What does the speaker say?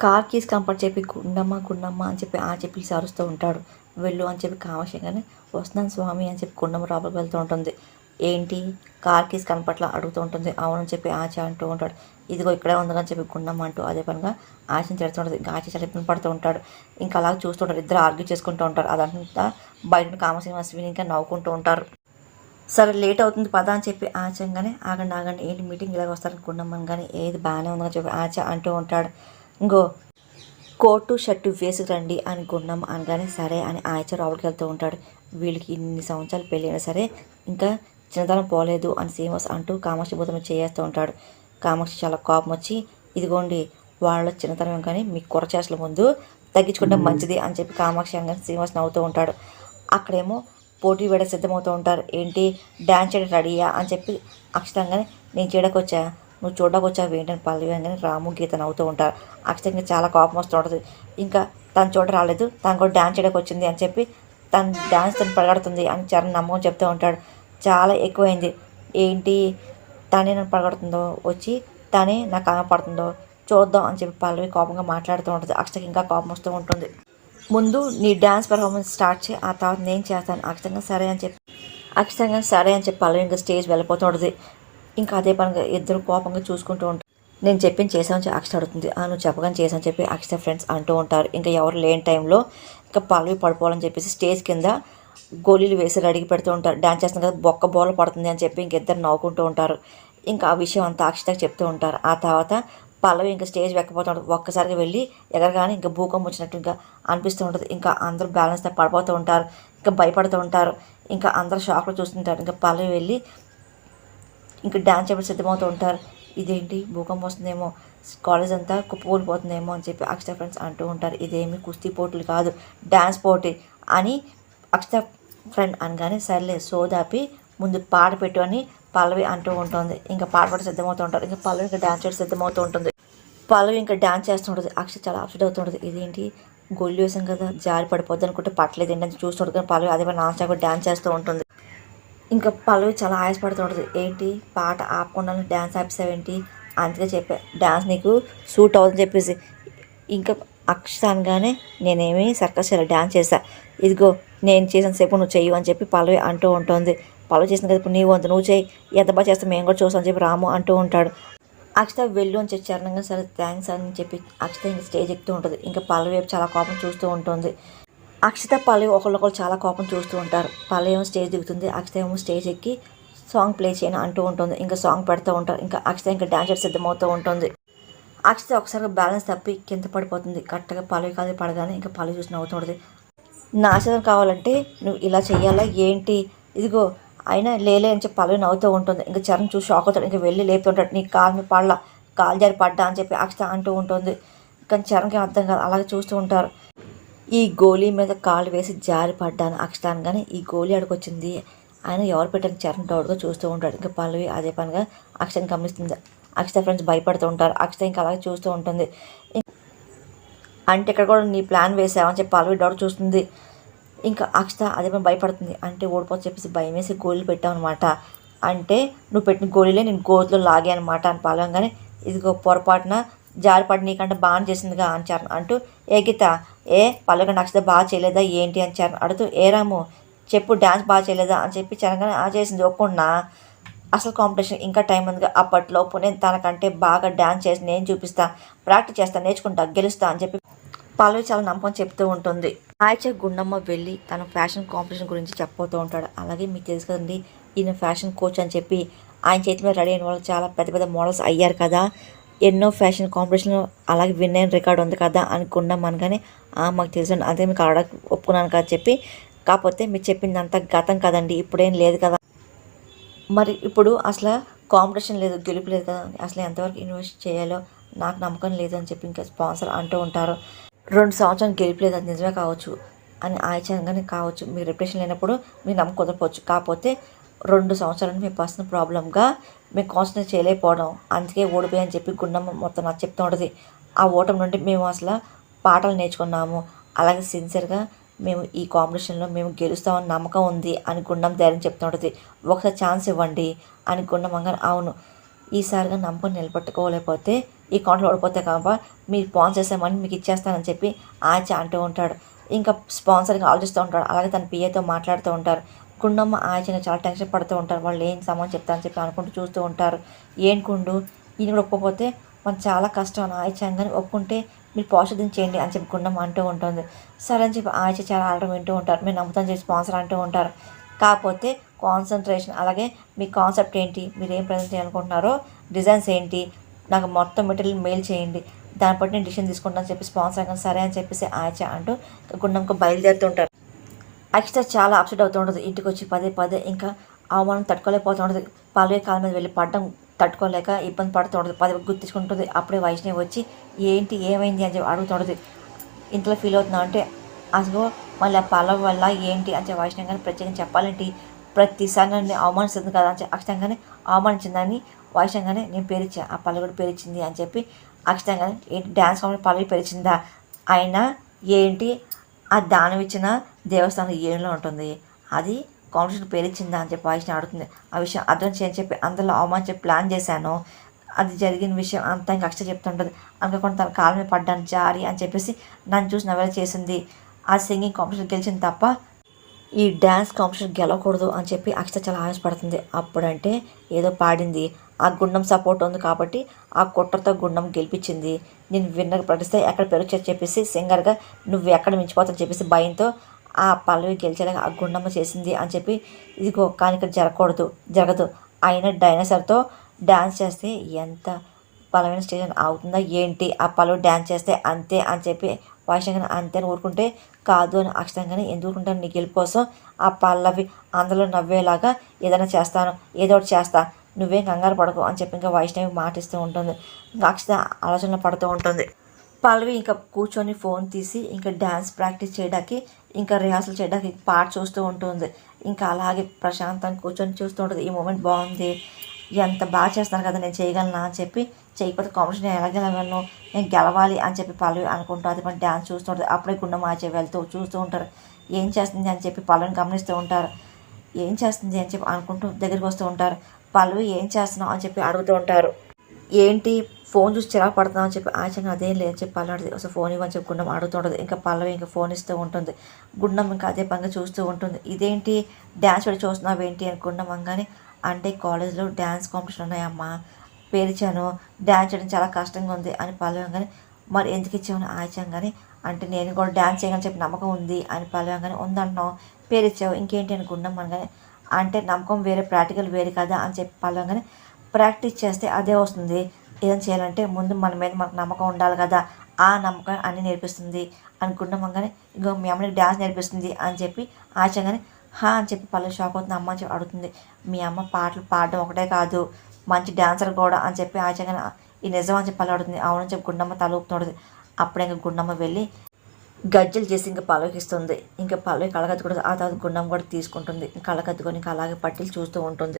Car keys comfort చెప్పి గుండమ్మ గుండమ్మ అని చెప్పి ఆ చెప్పి అరుస్తూ ఉంటాడు. వెళ్ళు అని చెప్పి కామశంగానే వస్తున్నాను స్వామి అని చెప్పి గుండమ్మ లోపలికి వెళ్తూ ఉంటుంది. ఏంటి? కార్ కీస్ కనపట్ల అడుగుతూ ఉంటుంది. అవునని చెప్పి ఆచ అంటూ ఉంటాడు. ఇదిగో ఇక్కడే ఉందని చెప్పి గుండమ్మ అంటూ అదే పనిగా ఆశని తిడుతుంటుంది ఇంకా ఆశ చాలా ఇబ్బంది పడుతూ ఉంటాడు. ఇంకా అలా చూస్తుంటారు ఇద్దరు ఆర్గ్యూ చేసుకుంటూ ఉంటారు. అదంతా బయట కామశ్రీనివాస్ ఇంకా నవ్వుకుంటూ ఉంటారు. సరే లేట్ అవుతుంది పద అని చెప్పి ఆచంగానే ఆగండి ఆగండి. ఏంటి? మీటింగ్ ఇలాగ వస్తారు గుండమ్మని కానీ ఏది బాగానే ఉందని చెప్పి ఆచ అంటూ ఉంటాడు. ఇంకో కోటు షర్టు వేసుకురండి అని గుండం అనగానే సరే అని ఆచ లోపలికి వెళ్తూ ఉంటాడు. వీళ్ళకి ఇన్ని సంవత్సరాలు పెళ్ళి అయినా సరే ఇంకా చిన్నతనం పోలేదు అని శ్రీనివాస్ అంటూ కామాక్షి భూతం చేస్తూ ఉంటాడు. కామాక్షి చాలా కోపం వచ్చి ఇదిగోండి వాళ్ళ చిన్నతనం కానీ మీ కూర చేసల ముందు తగ్గించుకుంటే మంచిది అని చెప్పి కామాక్షి అనగానే శ్రీనివాస్ నవ్వుతూ ఉంటాడు. అక్కడేమో పోటీ వేడ సిద్ధమవుతూ ఉంటారు. ఏంటి డ్యాన్స్ చేయడం రెడీయా అని చెప్పి అక్షతంగానే నేను చేయడానికి వచ్చా నువ్వు చూడడానికి ఏంటని పల్లవి అని రాము గీత నవ్వుతూ ఉంటారు. అక్షతంగా చాలా కోపం వస్తూ ఉంటుంది. ఇంకా తను చూడ రాలేదు. తను కూడా డ్యాన్స్ చేయడానికి వచ్చింది అని చెప్పి తను డ్యాన్స్ తను పడగడుతుంది అని చరణ్ నమ్మకం చెప్తూ ఉంటాడు. చాలా ఎక్కువైంది. ఏంటి తనే నన్ను పడగడుతుందో వచ్చి తనే నాకు ఆమె పడుతుందో? చూద్దాం అని చెప్పి పల్లవి కోపంగా మాట్లాడుతూ ఉంటుంది. అక్షతకి ఇంకా కోపం వస్తూ ఉంటుంది. ముందు నీ డ్యాన్స్ పర్ఫార్మెన్స్ స్టార్ట్ చేయి. ఆ తర్వాత నేను చేస్తాను. అక్షతంగా సరే అని చెప్పి అక్షతంగా సరే అని చెప్పి పల్లవి ఇంకా స్టేజ్ వెళ్ళిపోతూ ఉంటుంది. ఇంకా అదే పనిగా ఇద్దరు కోపంగా చూసుకుంటూ ఉంటారు. నేను చెప్పింది చేసామని చెప్పి అక్షత అడుగుతుంది. ఆ నువ్వు చెప్పగానే చేసామని చెప్పి అక్షత ఫ్రెండ్స్ అంటూ ఉంటారు. ఇంకా ఎవరు లేని టైంలో ఇంకా పల్లవి పడిపోవాలని చెప్పేసి స్టేజ్ కింద గోళీలు వేసి అడిగి పెడుతూ ఉంటారు. డ్యాన్స్ చేస్తుంది కదా బొక్క బోల పడుతుంది అని చెప్పి ఇంకిద్దరు నవ్వుకుంటూ ఉంటారు. ఇంకా ఆ విషయం అంతా అక్షతకి చెప్తూ ఉంటారు. ఆ తర్వాత పల్లవి ఇంకా స్టేజ్ వెక్కపోతాడు ఒక్కసారిగా వెళ్ళి ఎగరగానే ఇంకా భూకంపం వచ్చినట్టు ఇంకా అనిపిస్తూ ఉంటుంది. ఇంకా అందరూ బ్యాలెన్స్ పడిపోతూ ఉంటారు. ఇంకా భయపడుతూ ఉంటారు. ఇంకా అందరూ షాక్లో చూస్తుంటారు. ఇంకా పల్లవి వెళ్ళి ఇంకా డ్యాన్స్ చేయడం సిద్ధమవుతూ ఉంటారు. ఇదేంటి? భూకంపం వస్తుందేమో. కాలేజ్ అంతా కుప్పకూలిపోతుందేమో అని చెప్పి అక్షత ఫ్రెండ్స్ అంటూ ఉంటారు. ఇదేమి కుస్తీ పోటీలు కాదు. డ్యాన్స్ పోటీ అని అక్షత ఫ్రెండ్ అనగానే సర్లే సోదాపి ముందు పాట పెట్టు అని పల్లవి అంటూ ఉంటుంది. ఇంకా పాట పాట సిద్ధమవుతూ ఉంటారు. ఇంకా పల్లవి ఇంకా డ్యాన్స్ చేయడం సిద్ధమవుతూ ఉంటుంది. పల్లవి ఇంకా డ్యాన్స్ చేస్తుంటుంది అక్షత చాలా అప్సెట్ అవుతుంటుంది ఇదేంటి? గొల్లు వేసాం కదా జారి పడిపోద్ది అనుకుంటే పట్టలేదు ఏంటని చూస్తుంటుంది కానీ పల్లవి అదే నాన్ స్టాప్ డ్యాన్స్ చేస్తూ ఉంటుంది. ఇంకా పల్లవి చాలా ఆయాసపడుతుంటుంది. ఏంటి? పాట ఆపకుండా డ్యాన్స్ ఆపేసావేంటి అందుకే చెప్పా. డ్యాన్స్ నీకు సూట్ అవుతుందని చెప్పేసి. ఇంకా అక్షత అనగానే నేనేమి సర్కస్ చేయాలి. డ్యాన్స్ చేసా ఇదిగో నేను చేసిన సేపు నువ్వు చెయ్యు అని చెప్పి పల్లవి అంటూ ఉంటుంది. పల్లవి చేసిన కదా ఇప్పుడు నీవు అంత నువ్వు చేయి ఎంత బాగా చేస్తా మేము కూడా చూస్తాం అని చెప్పి రాము అంటూ ఉంటాడు. అక్షత వెళ్ళు అని చెప్పి చరణంగా సరే థ్యాంక్స్ అని చెప్పి అక్షత ఇంకా స్టేజ్ ఎక్కుతూ ఉంటుంది. ఇంకా పల్లవి చాలా కోపం చూస్తూ ఉంటుంది. అక్షిత పల్లవి ఒకళ్ళొకళ్ళు చాలా కోపం చూస్తూ ఉంటారు. పల్లవి ఏమో స్టేజ్ దిగుతుంది అక్షత ఏమో స్టేజ్ ఎక్కి సాంగ్ ప్లే చేయను అంటూ ఉంటుంది. ఇంకా సాంగ్ పెడుతూ ఉంటారు. ఇంకా అక్షత ఇంకా డాన్సర్ సిద్ధమవుతూ ఉంటుంది. అక్షత ఒకసారి బ్యాలెన్స్ తప్పి కింద పడిపోతుంది. కరెక్ట్గా పల్లవి కాదు పడగానే ఇంకా పల్లవి చూసి నవ్వుతుంటుంది నాశనం కావాలంటే నువ్వు ఇలా చేయాలా ఏంటి? ఇదిగో అయినా లేలే అని చెప్పి పల్లవి నవ్వుతూ ఉంటుంది. ఇంకా చరణ్ చూసి షాక్ అవుతాడు. ఇంకా వెళ్ళి లేపుతుంటాడు నీ కాలు పడలా కాలు జారి పడ్డా అని చెప్పి అక్షత అంటూ ఉంటుంది. కానీ చరణ్కి అర్థం కాదు. అలాగే చూస్తూ ఉంటారు. ఈ గోళీ మీద కాలు వేసి జారి పడ్డాను కానీ ఈ గోళీ అడుగొచ్చింది ఆయన ఎవరు పెట్టని చరణ్ డౌట్గా చూస్తూ ఉంటాడు. ఇంకా పల్లవి అదే పనిగా అక్షతని గమనిస్తుంది. అక్షత ఫ్రెండ్స్ భయపడుతూ ఉంటారు. అక్షత ఇంకా అలాగే చూస్తూ ఉంటుంది. అంటే ఇక్కడ కూడా నీ ప్లాన్ వేసావని చెప్పి పల్లవి డౌట్ చూస్తుంది. ఇంకా అక్షత అదే పని భయపడుతుంది. అంటే ఓడిపోతే చెప్పేసి భయం వేసి గోళీలు పెట్టావు అనమాట అంటే నువ్వు పెట్టిన గోళీలే నేను గోతులో లాగే అనమాట అని పాలంగానే ఇదిగో పొరపాటున జారిపడి నీకంటే బాగా చేసిందిగా అని అంటూ ఏ గీత ఏ పల్లవి నక్షత బాగా చేయలేదా ఏంటి? అని చరణ్ అడుగుతూ ఏ రాము చెప్పు డ్యాన్స్ బాగా చేయలేదా? అని చెప్పి చరణగానే ఆ చేసింది ఒప్పుకున్నా. అసలు కాంపిటీషన్ ఇంకా టైం ఉందిగా. అప్పట్లోపు నేను తనకంటే బాగా డ్యాన్స్ చేసి నేను చూపిస్తా ప్రాక్టీస్ చేస్తా నేర్చుకుంటా గెలుస్తా అని చెప్పి పల్లవి చాలా నమ్మకం చెప్తూ ఉంటుంది. ఆయిచ గుండమ్మ వెళ్ళి తన ఫ్యాషన్ కాంపిటీషన్ గురించి చెప్పబోతూ ఉంటాడు. అలాగే మీకు తెలుసు కదండి ఈయన ఫ్యాషన్ కోచ్ అని చెప్పి ఆయన చేతి మీద రెడీ అయిన వాళ్ళు చాలా పెద్ద పెద్ద మోడల్స్ అయ్యారు కదా. ఎన్నో ఫ్యాషన్ కాంపిటీషన్లు అలాగే విన్ అయిన రికార్డ్ ఉంది కదా అనుకున్నాం అనగానే మాకు తెలుసు అదే మీకు ఆడ ఒప్పుకున్నాను కదా చెప్పి కాకపోతే మీరు చెప్పింది అంత గతం కదండి ఇప్పుడేం లేదు కదా. మరి ఇప్పుడు అసలు కాంపిటీషన్ లేదు గెలుపు లేదు కదా అసలు ఎంతవరకు ఇన్వెస్ట్ చేయాలో నాకు నమ్మకం లేదు అని చెప్పి ఇంకా స్పాన్సర్ అంటూ ఉంటారు. రెండు సంవత్సరాలు గెలుపు లేదు అది నిజమే కావచ్చు అని ఆచరణగానే కావచ్చు. మీ రిప్రెషన్ లేనప్పుడు మీరు నమ్మకం కుదరపోవచ్చు కాకపోతే రెండు సంవత్సరాలు మీ పర్సనల్ ప్రాబ్లంగా మేము కాన్సన్ట్రేట్ చేయలేకపోవడం. అందుకే ఓడిపోయి అని చెప్పి గుండమ్మ మొత్తం నాకు చెప్తూ ఉంటుంది. ఆ ఓటమి నుండి మేము అసలు పాటలు నేర్చుకున్నాము. అలాగే సిన్సియర్గా మేము ఈ కాంపిటీషన్లో మేము గెలుస్తామని నమ్మకం ఉంది అని గుండం ధైర్యం చెప్తూ ఉంటుంది. ఒకసారి ఛాన్స్ ఇవ్వండి అని గుండం అనగానే అవును ఈసారిగా నమ్మకం నిలబెట్టుకోలేకపోతే ఈ కాంట్లో ఓడిపోతే కనుక మీరు స్పాన్సర్ చేసామని మీకు ఇచ్చేస్తానని చెప్పి ఆచి అంటూ ఉంటాడు. ఇంకా స్పాన్సర్గా ఆలోచిస్తూ ఉంటాడు. అలాగే తన పిఏతో మాట్లాడుతూ ఉంటారు. గుండమ్మ ఆచన చాలా టెన్షన్ పడుతూ ఉంటారు. వాళ్ళు ఏం సమాన్ చెప్తారని చెప్పి అనుకుంటూ చూస్తూ ఉంటారు. ఏం కుండు? ఈయన కూడా ఒప్పకపోతే మనం చాలా కష్టం. అని ఆయిచాంగాని ఒప్పుకుంటే మీరు పాజిటివ్ చేయండి అని చెప్పి గుండమ్మ అంటూ ఉంటుంది. సరే అని చెప్పి ఆయిచ చాలా ఆడటం వింటూ ఉంటారు. మీరు నమ్ముతాను చెప్పి స్పాన్సర్ అంటూ ఉంటారు. కాకపోతే కాన్సన్ట్రేషన్ అలాగే మీ కాన్సెప్ట్ ఏంటి? మీరు ఏం ప్రజెంట్ చేయాలనుకుంటున్నారో డిజైన్స్ ఏంటి? నాకు మొత్తం మెటీరియల్ మెయిల్ చేయండి. దాన్ని బట్టి నేను డిసిషన్ తీసుకుంటాను చెప్పి స్పాన్సర్ కానీ సరే అని చెప్పేసి ఆచ అంటూ గుండంకు బయలుదేరుతుంటారు. అక్షిత చాలా అప్సెట్ అవుతూ ఉంటుంది. ఇంటికి వచ్చి పదే పదే ఇంకా అవమానం తట్టుకోలేకపోతూ ఉండదు పల్లవి కాలం మీద వెళ్ళి పడ్డం తట్టుకోలేక ఇబ్బంది పడుతూ ఉండదు పదే గుర్తించుకుంటుంది. అప్పుడే వైష్ణవి వచ్చి ఏంటి ఏమైంది? అని చెప్పి అడుగుతుంటుంది ఇంట్లో ఫీల్ అవుతున్నావు అంటే అసలు మళ్ళీ ఆ పల్లవ వల్ల ఏంటి? అని చెప్పి వైష్ణవి కానీ ప్రత్యేకంగా చెప్పాలంటే? ప్రతిసారి నన్ను అవమానిస్తుంది కదా అని చెప్పి అక్షితంగానే అవమానించిందని వైష్ణవంగానే నేను పేరిచ్చా. ఆ పల్లవి కూడా పేరిచ్చింది అని చెప్పి అక్షితంగానే ఏంటి డ్యాన్స్ కామెడీ పల్లవి పేరిచ్చిందా? అయినా ఏంటి ఆ దానం ఇచ్చిన దేవస్థానం ఏంలో ఉంటుంది. అది కాంపిటీషన్ పేరు ఇచ్చిందా అని చెప్పి వాయిస్ని ఆడుతుంది ఆ విషయం అర్థం చేయని చెప్పి అందులో అవమానం చెప్పి ప్లాన్ చేశాను. అది జరిగిన విషయం అంతా ఇంకా అక్ష చెప్తుంటుంది అనుకోకుండా తన కాళ్ళ మీద పడ్డాను జారి అని చెప్పేసి నన్ను చూసి నవ్వేలా చేసింది. ఆ సింగింగ్ కాంపిటీషన్ గెలిచింది తప్ప ఈ డ్యాన్స్ కాంపిటీషన్ గెలవకూడదు అని చెప్పి అక్షత చాలా ఆశపడుతుంది అప్పుడంటే ఏదో పాడింది. ఆ గుండం సపోర్ట్ ఉంది కాబట్టి ఆ కుట్రతో గుండం గెలిపించింది. నేను విన్నర్ ప్రకటిస్తే ఎక్కడ పెరుగుచారు చెప్పేసి సింగర్గా నువ్వు ఎక్కడ మించిపోతావు? చెప్పేసి భయంతో ఆ పల్లవి గెలిచేలాగా ఆ గుండమ్మ చేసింది అని చెప్పి ఇదిగో కానీ ఇక్కడ జరగకూడదు జరగదు. ఆయన డైనోసార్తో డ్యాన్స్ చేస్తే ఎంత బలమైన స్టేజ్ అవుతుందా ఏంటి? ఆ పల్లవి డ్యాన్స్ చేస్తే అంతే అని చెప్పి వాయిషంగా అంతే అని ఊరుకుంటే కాదు అని అక్షరంగానే ఎందుకు ఊరుకుంటాను నీ గెలుపు కోసం? ఆ పల్లవి అందులో నవ్వేలాగా ఏదైనా చేస్తాను ఏదో ఒకటి చేస్తా నువ్వేం కంగారు పడకు అని చెప్పి ఇంకా వైష్ణవి మాటిస్తూ ఉంటుంది. ఇంకా అక్షత ఆలోచనలు పడుతూ ఉంటుంది. పల్లవి ఇంకా కూర్చొని ఫోన్ తీసి ఇంకా డ్యాన్స్ ప్రాక్టీస్ చేయడానికి ఇంకా రిహార్సల్ చేయడానికి పాట చూస్తూ ఉంటుంది. ఇంకా అలాగే ప్రశాంతంగా కూర్చొని చూస్తూ ఉంటుంది. ఈ మూమెంట్ బాగుంది. ఎంత బాగా చేస్తాను కదా నేను చేయగలనా అని చెప్పి చేయకపోతే కాంపిటీషన్ ఎలా గెలవలను నేను గెలవాలి అని చెప్పి పల్లవి అనుకుంటుంది మన డ్యాన్స్ చూస్తూ ఉంటుంది. అప్పుడే గుండె మార్చే వెళ్తూ చూస్తూ ఉంటారు. ఏం చేస్తుంది అని చెప్పి పల్లవిని గమనిస్తూ ఉంటారు. ఏం చేస్తుంది అని చెప్పి అనుకుంటూ దగ్గరికి వస్తూ ఉంటారు. పల్లవి ఏం చేస్తున్నావు అని చెప్పి అడుగుతూ ఉంటారు. ఏంటి? ఫోన్ చూసి చిరాకు పడుతున్నావు అని చెప్పి ఆచంగా అదేం లేదని చెప్పి పల్లవి అసలు ఫోన్ ఇవ్వని చెప్పి గుండం అడుగుతుంటుంది ఇంకా పల్లవి ఇంకా ఫోన్ ఇస్తూ ఉంటుంది. గుండం ఇంకా అదే పనిగా చూస్తూ ఉంటుంది. ఇదేంటి? డ్యాన్స్ పెట్టి చూస్తున్నావు ఏంటి? అని గుండం అనగానే అంటే కాలేజ్లో డ్యాన్స్ కాంపిటీషన్ ఉన్నాయమ్మా. పేరిచాను డ్యాన్స్ చేయడం చాలా కష్టంగా ఉంది అని పల్లవి అనగానే మరి ఎందుకు ఇచ్చామని ఆచంగానే అంటే నేను కూడా డ్యాన్స్ చేయగలని చెప్పి నమ్మకం ఉంది అని పల్లవి అనగానే ఉందన్నావు. పేరు ఇచ్చావు ఇంకేంటి? అని గుండం అనగానే అంటే నమ్మకం వేరే ప్రాక్టికల్ వేరే కదా అని చెప్పి పల్లవంగానే ప్రాక్టీస్ చేస్తే అదే వస్తుంది. ఏదైనా చేయాలంటే ముందు మన మీద మనకు నమ్మకం ఉండాలి కదా ఆ నమ్మకం అన్ని నేర్పిస్తుంది అనుకున్నామంగానే ఇంకో మీ అమ్మకి డ్యాన్స్ నేర్పిస్తుంది అని చెప్పి ఆశగానే హా అని చెప్పి పల్లవి షాక్ అవుతుంది. అమ్మ అని చెప్పి అడుగుతుంది. మీ అమ్మ పాటలు పాడడం ఒకటే కాదు మంచి డ్యాన్సర్ కూడా అని చెప్పి ఆశగానే ఈ నిజం అని చెప్పి పల్లవి అడుగుతుంది. అవునని చెప్పి గుండమ్మ తల అప్పుడే ఇంకా గుండమ్మ వెళ్ళి గజ్జలు చేసి ఇంకా పలకిస్తుంది ఇంకా పల్లవి కళ్ళకద్దుకుంటుంది ఆ తర్వాత గుండం కూడా తీసుకుంటుంది. కళ్ళకద్దుకొని ఇంకా అలాగే పట్టిలు చూస్తూ ఉంటుంది.